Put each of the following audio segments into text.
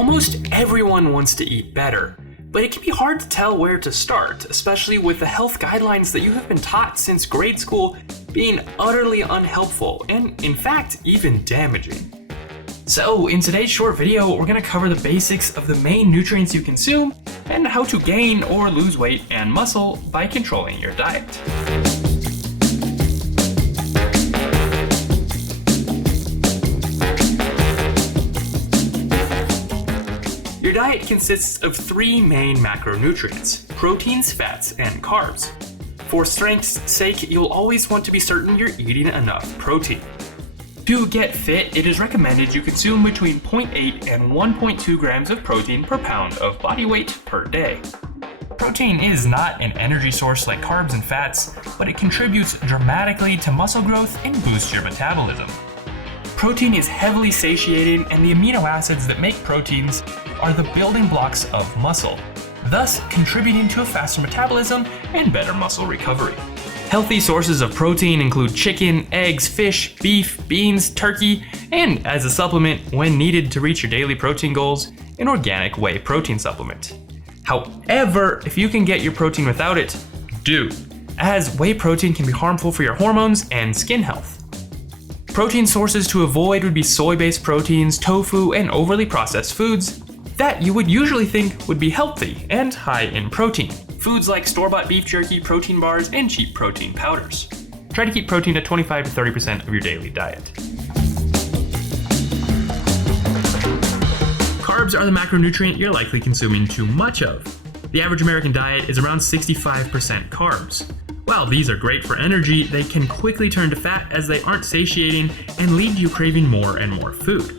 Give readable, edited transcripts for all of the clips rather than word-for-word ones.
Almost everyone wants to eat better, but it can be hard to tell where to start, especially with the health guidelines that you have been taught since grade school being utterly unhelpful and, in fact, even damaging. So, in today's short video, we're going to cover the basics of the main nutrients you consume and how to gain or lose weight and muscle by controlling your diet. Your diet consists of three main macronutrients: proteins, fats, and carbs. For strength's sake, you'll always want to be certain you're eating enough protein. To get fit, it is recommended you consume between 0.8 and 1.2 grams of protein per pound of body weight per day. Protein is not an energy source like carbs and fats, but it contributes dramatically to muscle growth and boosts your metabolism. Protein is heavily satiating, and the amino acids that make proteins are the building blocks of muscle, thus contributing to a faster metabolism and better muscle recovery. Healthy sources of protein include chicken, eggs, fish, beef, beans, turkey, and as a supplement, when needed to reach your daily protein goals, an organic whey protein supplement. However, if you can get your protein without it, do, as whey protein can be harmful for your hormones and skin health. Protein sources to avoid would be soy-based proteins, tofu, and overly processed foods that you would usually think would be healthy and high in protein. Foods like store-bought beef jerky, protein bars, and cheap protein powders. Try to keep protein at 25 to 30% of your daily diet. Carbs are the macronutrient you're likely consuming too much of. The average American diet is around 65% carbs. While these are great for energy, they can quickly turn to fat as they aren't satiating and lead to you craving more and more food.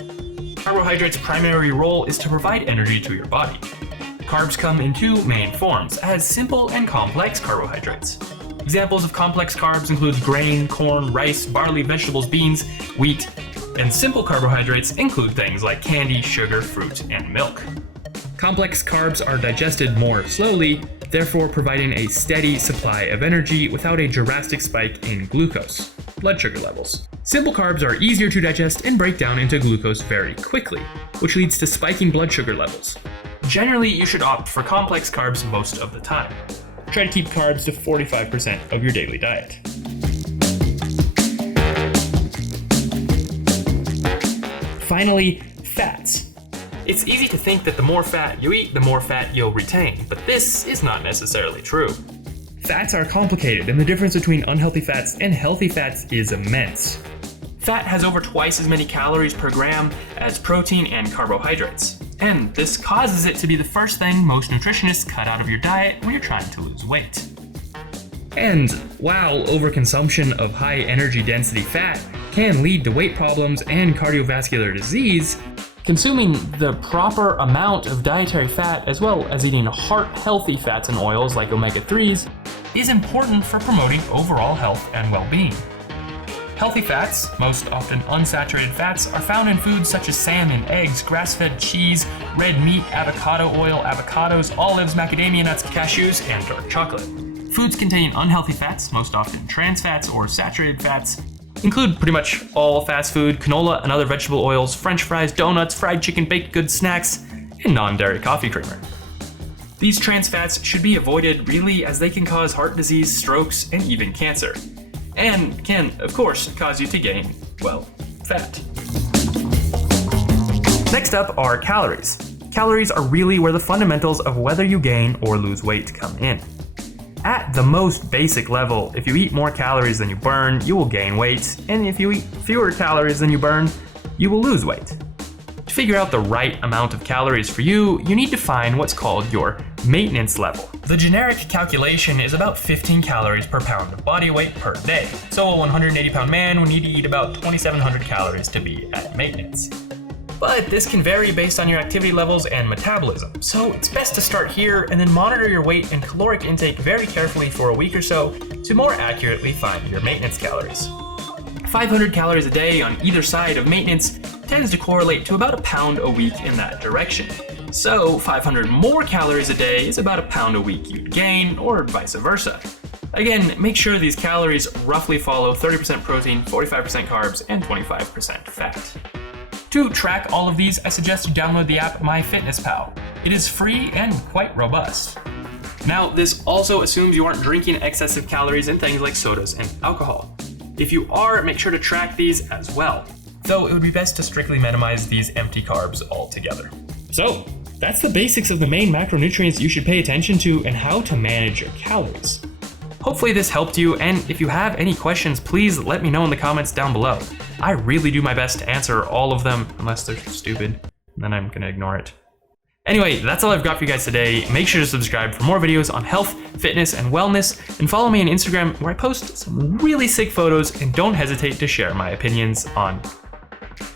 Carbohydrates' primary role is to provide energy to your body. Carbs come in two main forms, as simple and complex carbohydrates. Examples of complex carbs include grain, corn, rice, barley, vegetables, beans, wheat, and simple carbohydrates include things like candy, sugar, fruit, and milk. Complex carbs are digested more slowly, therefore providing a steady supply of energy without a drastic spike in glucose, blood sugar levels. Simple carbs are easier to digest and break down into glucose very quickly, which leads to spiking blood sugar levels. Generally, you should opt for complex carbs most of the time. Try to keep carbs to 45% of your daily diet. Finally, fats. It's easy to think that the more fat you eat, the more fat you'll retain, but this is not necessarily true. Fats are complicated, and the difference between unhealthy fats and healthy fats is immense. Fat has over twice as many calories per gram as protein and carbohydrates, and this causes it to be the first thing most nutritionists cut out of your diet when you're trying to lose weight. And while overconsumption of high energy density fat can lead to weight problems and cardiovascular disease, consuming the proper amount of dietary fat as well as eating heart-healthy fats and oils like omega-3s is important for promoting overall health and well-being. Healthy fats, most often unsaturated fats, are found in foods such as salmon, eggs, grass-fed cheese, red meat, avocado oil, avocados, olives, macadamia nuts, cashews, and dark chocolate. Foods containing unhealthy fats, most often trans fats or saturated fats, include pretty much all fast food, canola and other vegetable oils, french fries, donuts, fried chicken, baked goods, snacks, and non-dairy coffee creamer. These trans fats should be avoided really, as they can cause heart disease, strokes, and even cancer. And can, of course, cause you to gain, well, fat. Next up are calories. Calories are really where the fundamentals of whether you gain or lose weight come in. At the most basic level, if you eat more calories than you burn, you will gain weight, and if you eat fewer calories than you burn, you will lose weight. To figure out the right amount of calories for you, you need to find what's called your maintenance level. The generic calculation is about 15 calories per pound of body weight per day, so a 180-pound man would need to eat about 2,700 calories to be at maintenance. But this can vary based on your activity levels and metabolism, so it's best to start here and then monitor your weight and caloric intake very carefully for a week or so to more accurately find your maintenance calories. 500 calories a day on either side of maintenance tends to correlate to about a pound a week in that direction. So 500 more calories a day is about a pound a week you'd gain, or vice versa. Again, make sure these calories roughly follow 30% protein, 45% carbs, and 25% fat. To track all of these, I suggest you download the app MyFitnessPal. It is free and quite robust. Now, this also assumes you aren't drinking excessive calories in things like sodas and alcohol. If you are, make sure to track these as well, though it would be best to strictly minimize these empty carbs altogether. So, that's the basics of the main macronutrients you should pay attention to and how to manage your calories. Hopefully this helped you, and if you have any questions, please let me know in the comments down below. I really do my best to answer all of them, unless they're stupid, and then I'm gonna ignore it. Anyway, that's all I've got for you guys today. Make sure to subscribe for more videos on health, fitness, and wellness, and follow me on Instagram where I post some really sick photos, and don't hesitate to share my opinions on,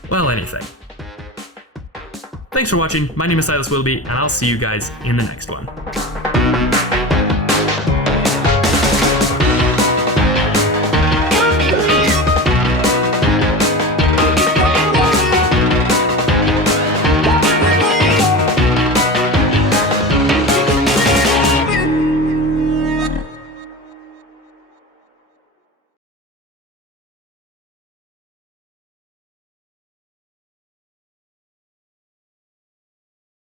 well, anything. Thanks for watching. My name is Silas Willoughby, and I'll see you guys in the next one.